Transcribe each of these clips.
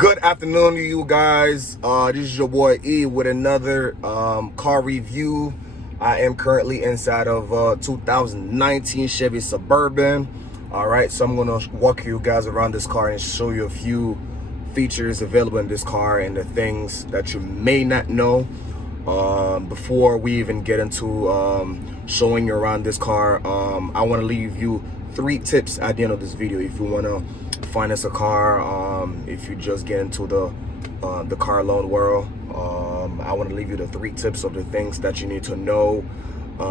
Good afternoon to you guys. This is your boy E with another car review. I am currently inside of 2019 Chevy Suburban. All right, so I'm gonna walk you guys around this car and show you a few features available in this car and the things that you may not know. Before we even get into showing you around this car, I want to leave you 3 tips at the end of this video. If you want to finance a want to just get into the car loan world, I want to leave you the 3 tips of the things that you need to know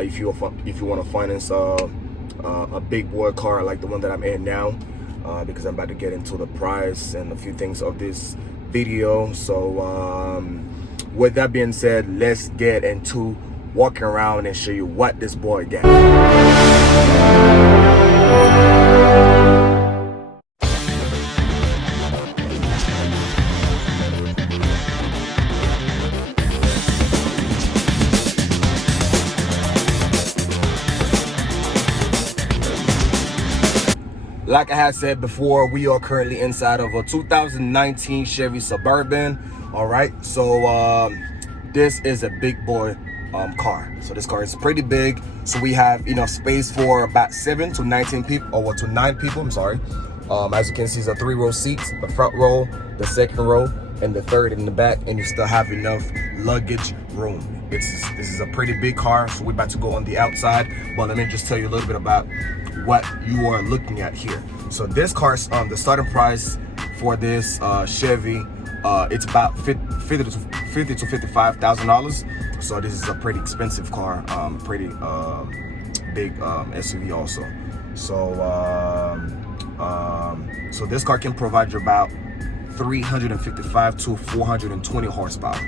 if you want to finance a big boy car like the one that I'm in now, because I'm about to get into the price and a few things of this video. So with that being said, let's get into walking around and show you what this boy got. Like I had said before, we are currently inside of a 2019 Chevy Suburban. All right, so this is a big boy car. So this car is pretty big. So we have enough space for about 7 to 19 people, or to 9 people. I'm sorry. As you can see, it's a 3-row seats: the front row, the second row, and the third in the back. And you still have enough luggage room. This is a pretty big car. So we're about to go on the outside. But let me just tell you a little bit about what you are looking at here. So this car's the starting price for this Chevy, it's about $50,000 to $55,000. So this is a pretty expensive car, pretty big SUV also. So this car can provide you about 355 to 420 horsepower,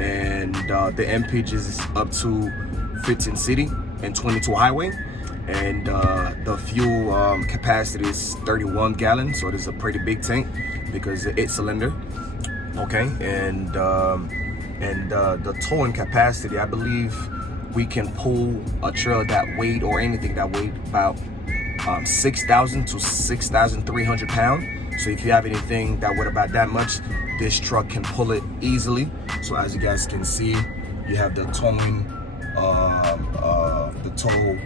and the MPG is up to 15 city and 22 highway. And the fuel capacity is 31 gallons, so this is a pretty big tank because it's 8-cylinder. Okay, and the towing capacity, I believe we can pull a trailer that weight, or anything that weighed, about 6,000 to 6,300 pounds. So if you have anything that weighed about that much, this truck can pull it easily. So as you guys can see, you have the towing, the tow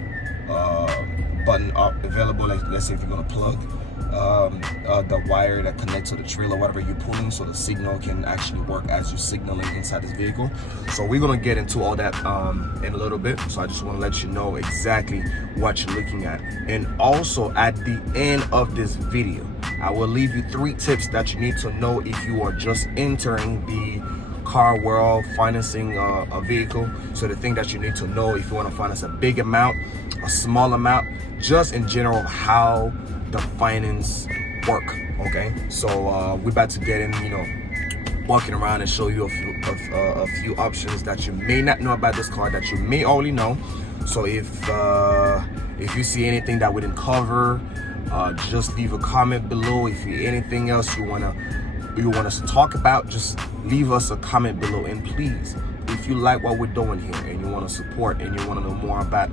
button available. Let's say if you're gonna plug the wire that connects to the trailer, whatever you're pulling, so the signal can actually work as you're signaling inside this vehicle. So we're gonna get into all that in a little bit. So I just want to let you know exactly what you're looking at. And also at the end of this video, I will leave you 3 tips that you need to know if you are just entering the car world, financing a vehicle. So the thing that you need to know if you want to finance a big amount, a small amount, just in general how the finance work. Okay, so we're about to get in, walking around and show you a few options that you may not know about this car that you may already know. So if you see anything that we didn't cover, just leave a comment below. If you anything else you want us to talk about, just leave us a comment below. And please, if you like what we're doing here and you want to support and you want to know more about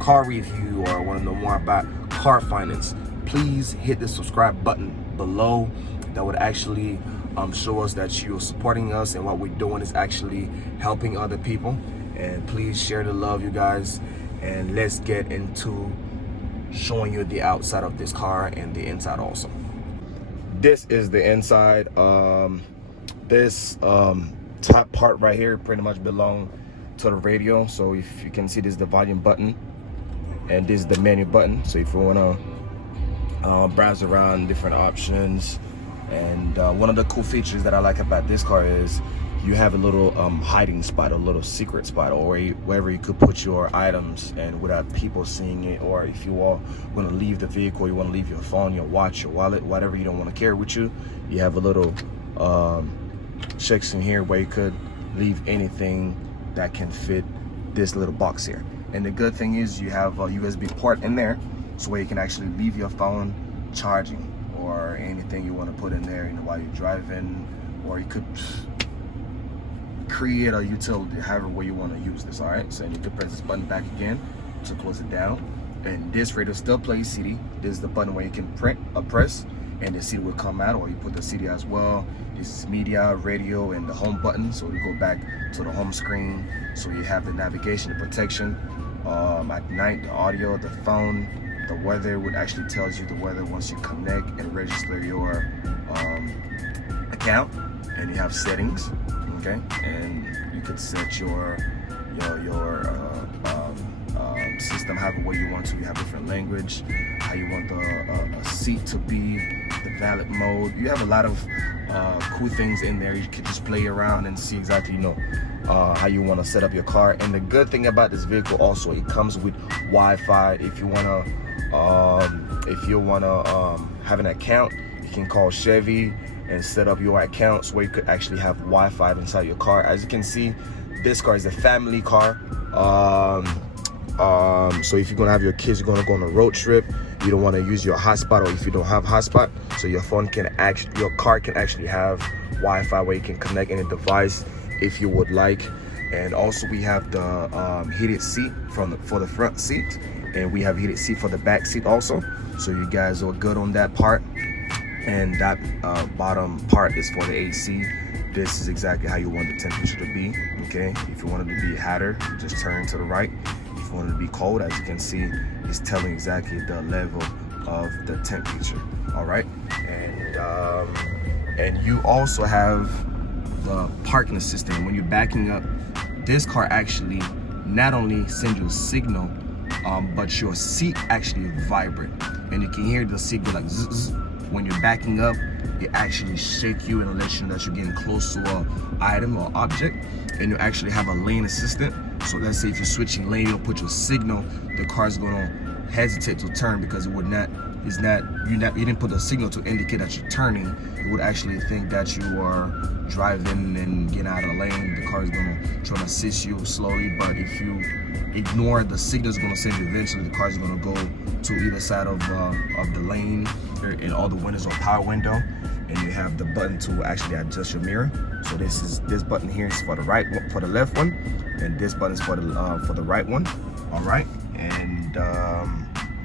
car review, or want to know more about car finance, please hit the subscribe button below. That would actually show us that you're supporting us and what we're doing is actually helping other people. And please share the love, you guys, and let's get into showing you the outside of this car and the inside also. This is the inside. This top part right here pretty much belong to the radio. So if you can see, this is the volume button and this is the menu button. So if you want to browse around different options. And one of the cool features that I like about this car is you have a little hiding spot, a little secret spot, or wherever you could put your items and without people seeing it. Or if you are going to leave the vehicle, you want to leave your phone, your watch, your wallet, whatever you don't want to carry with you, you have a little section here where you could leave anything that can fit this little box here. And the good thing is you have a USB port in there, so where you can actually leave your phone charging or anything you want to put in there, while you're driving, or you could create a utility, however way you want to use this. All right, so you could press this button back again to close it down, and this radio still plays CD. This is the button where you can press and the CD will come out, or you put the CD as well. This is media, radio, and the home button. So we go back to the home screen. So you have the navigation, the protection. At night, the audio, the phone, the weather would actually tells you the weather once you connect and register your account. And you have settings, okay? And you could set your system however way you want to. You have different language, how you want the seat to be, the valid mode. You have a lot of cool things in there. You can just play around and see exactly, you know, how you want to set up your car. And the good thing about this vehicle also, it comes with Wi-Fi. If you wanna have an account, you can call Chevy and set up your accounts where you could actually have Wi-Fi inside your car. As you can see, this car is a family car. So if you're gonna have your kids, you're gonna go on a road trip, you don't want to use your hotspot, or if you don't have hotspot, so your car can actually have Wi-Fi where you can connect any device if you would like. And also we have the heated seat for the front seat, and we have heated seat for the back seat also. So you guys are good on that part. And that bottom part is for the AC. This is exactly how you want the temperature to be, okay? If you want it to be hotter, just turn to the right. If you want it to be cold, as you can see, it's telling exactly the level of the temperature, all right? And you also have the parking assistant. When you're backing up, this car actually not only sends you a signal, but your seat actually vibrate. And you can hear the seat go like zzz, zzz. When you're backing up, it actually shake you and let you know that you're getting close to an item or object. And you actually have a lane assistant. So let's say if you're switching lane, you'll put your signal, the car's gonna hesitate to turn because it would not, you didn't put the signal to indicate that you're turning. It would actually think that you are driving and getting out of the lane. The car is gonna try to assist you slowly, but if you ignore the signal, it's gonna send you eventually. The car is gonna go to either side of the lane, and all the windows are power window. And you have the button to actually adjust your mirror. So this button here is for the left one, and this button is for the right one. All right, and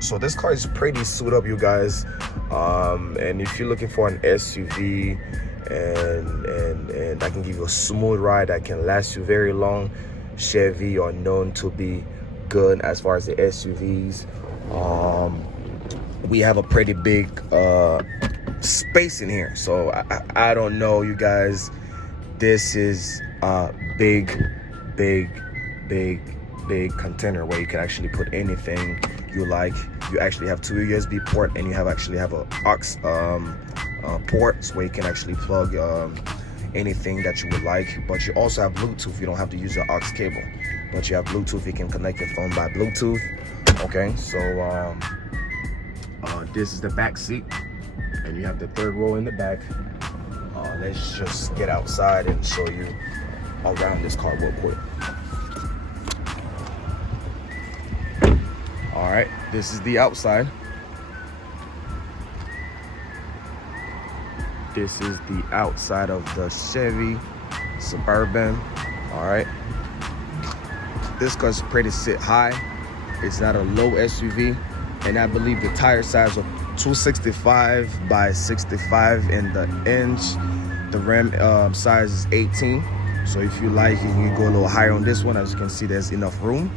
so this car is pretty suited up, you guys. And if you're looking for an SUV and that can give you a smooth ride that can last you very long, Chevy are known to be good as far as the SUVs. We have a pretty big space in here, so I don't know, you guys. This is a big container where you can actually put anything you like. You actually have 2 USB port, and you actually have a aux ports where you can actually plug anything that you would like. But you also have Bluetooth. You don't have to use your aux cable, but you have Bluetooth. You can connect your phone by Bluetooth. Okay, so this is the back seat, and you have the third row in the back. Let's just get outside and show you around this car real quick. All right, this is the outside. This is the outside of the Chevy Suburban. All right, this car's pretty sit high. It's not a low SUV, and I believe the tire size of 265 by 65 in the inch. The rim size is 18. So if you like, you can go a little higher on this one. As you can see, there's enough room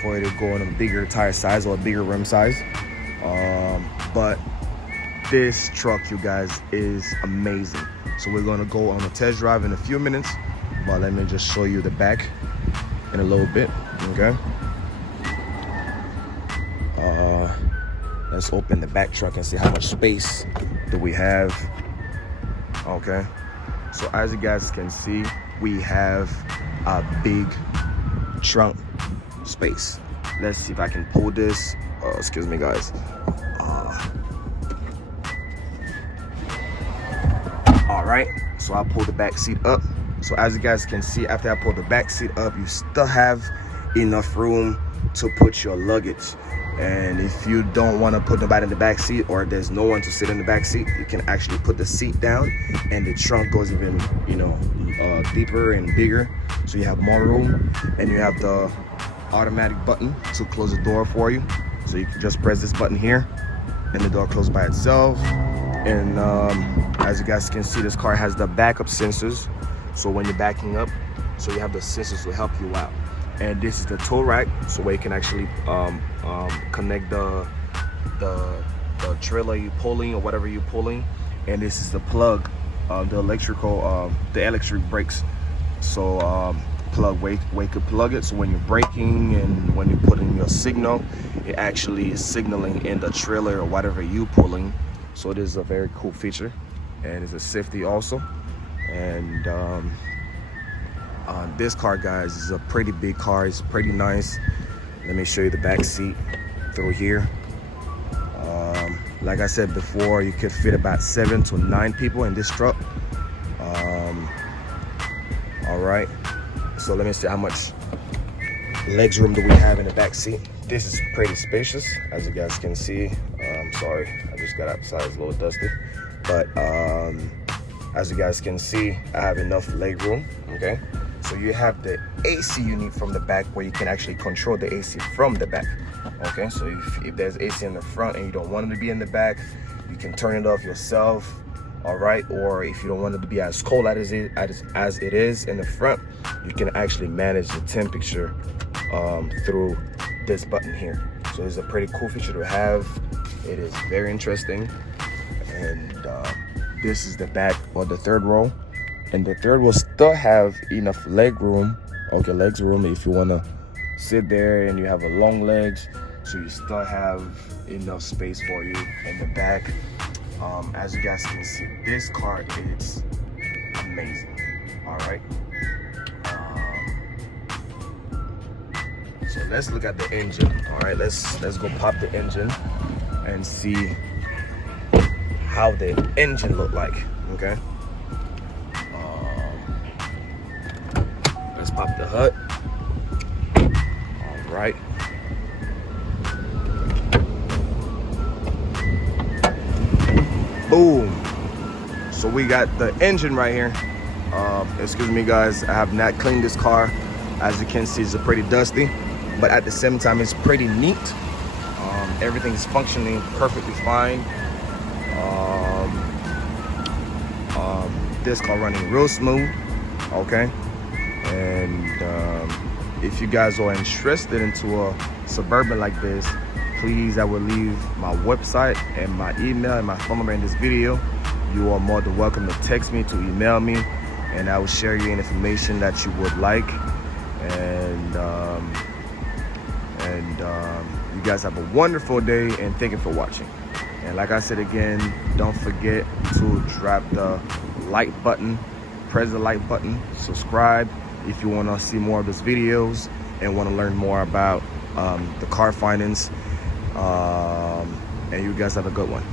for it to go on a bigger tire size or a bigger rim size. But this truck, you guys, is amazing. So we're gonna go on a test drive in a few minutes, but let me just show you the back in a little bit, okay? Let's open the back truck and see how much space do we have. Okay, so as you guys can see, we have a big trunk space. Let's see if I can pull this. Excuse me, guys. All right, so I pulled the back seat up. So as you guys can see, after I pulled the back seat up, you still have enough room to put your luggage. And if you don't want to put nobody in the back seat, or there's no one to sit in the back seat, you can actually put the seat down, and the trunk goes even, deeper and bigger. So you have more room, and you have the automatic button to close the door for you. So you can just press this button here, and the door closes by itself. And as you guys can see, this car has the backup sensors. So when you're backing up, so you have the sensors to help you out. And this is the tow rack, so where you can actually connect the trailer you're pulling or whatever you're pulling. And this is the plug, the electric brakes. So where you could plug it, so when you're braking and when you put in your signal, it actually is signaling in the trailer or whatever you pulling. So it is a very cool feature, and it's a safety also. And this car, guys, is a pretty big car. It's pretty nice. Let me show you the back seat through here. Like I said before, you could fit about 7 to 9 people in this truck. All right, so let me see how much legs room do we have in the back seat. This is pretty spacious, as you guys can see. Sorry, I just got outside, it's a little dusty. But as you guys can see, I have enough leg room, okay? So you have the AC you need from the back, where you can actually control the AC from the back, okay? So if there's AC in the front and you don't want it to be in the back, you can turn it off yourself, all right? Or if you don't want it to be as cold as it is in the front, you can actually manage the temperature through this button here. So it's a pretty cool feature to have. It is very interesting. And this is the back, or the third row. And the third will still have enough leg room. Okay, legs room if you wanna sit there and you have a long legs, so you still have enough space for you in the back. As you guys can see, this car is amazing. All right. So let's look at the engine. All right, let's go pop the engine and see how the engine look like. Okay. Let's pop the hood. All right. Boom. So we got the engine right here. Excuse me, guys, I have not cleaned this car. As you can see, it's pretty dusty, but at the same time, it's pretty neat. Everything is functioning perfectly fine. This car running real smooth, okay? And if you guys are interested into a Suburban like this, please, I will leave my website and my email and my phone number in this video. You are more than welcome to text me, to email me, and I will share you any information that you would like. And you guys have a wonderful day, and thank you for watching. And like I said again, don't forget to drop the like button, press the like button, subscribe if you want to see more of these videos and want to learn more about the car finance. And you guys have a good one.